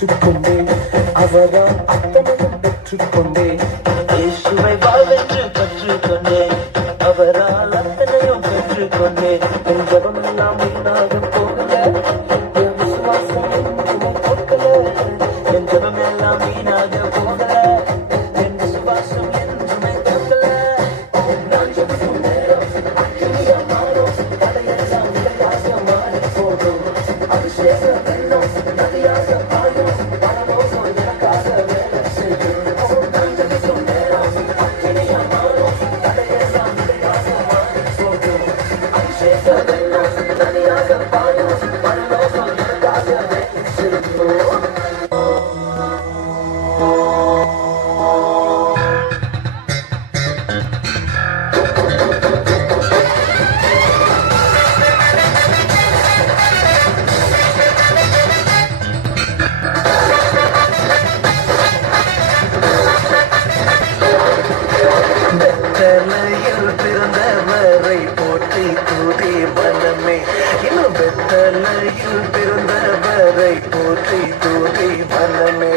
பெற்றுக்கொண்டேன் அவரால் அத்தனையும் பெற்றுக்கொண்டேன் இயேசுவை வாழ்வென்று கற்றுக்கொண்டேன் அவரால் அத்தனையும் பெற்றுக்கொண்டேன் என் ஜபமெல்லாம் வீணாக போகல என் விசுவாசம் என்றுமே போக்கல என் ஜபமெல்லாம் வீணாக போகல என் விசுவாசம் என்றுமே போக்கல நான் ஜபிக்கும் நேரம் அக்கினியா மாறும் தடையெல்லாம் நிலையாக மாறி போகும் அபிஷேக வெள்ளம் நதியாக பாயும் பரலோகம் எனக்காக வேலை செய்யும் நான் ஜபிக்கும் நேரம் அக்கினியா மாறும் தடையெல்லாம் நிலையாக மாறி போகும் அபிஷேக வெள்ளம் நதியாக பாயும் பரலோகம் எனக்காக வேலை செய்யும் பெத்தலையில் பிறந்தவரை போற்றி தூதி வனமே இன்னும் பெத்தலையில் பிறந்தவரை போற்றி தூதி வனமே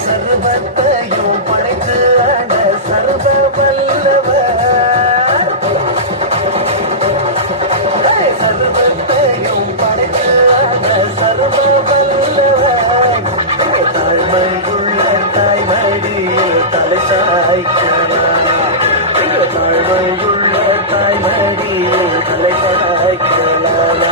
சர்வத்தையும் படைத்து ஆண்ட சர்வ வல்லவர் சர்வத்தையும் படைத்து ஆண்ட சர்வ வல்லவர் தாழ்மையுள்ள தாய்மடியில் தலை சாய்க்கலாம் தாழ்மையுள்ள தாய்மடியில் தலை சாய்க்கலாம்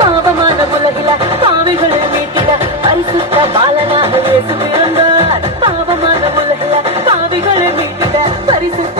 பாவமான உலகில பாவிகளை மீட்டிட பரிசுத்த பாலனாக இயேசு பிறந்தார் பாவமான உலகில பாவிகளை மீட்டிட பரிசுத்த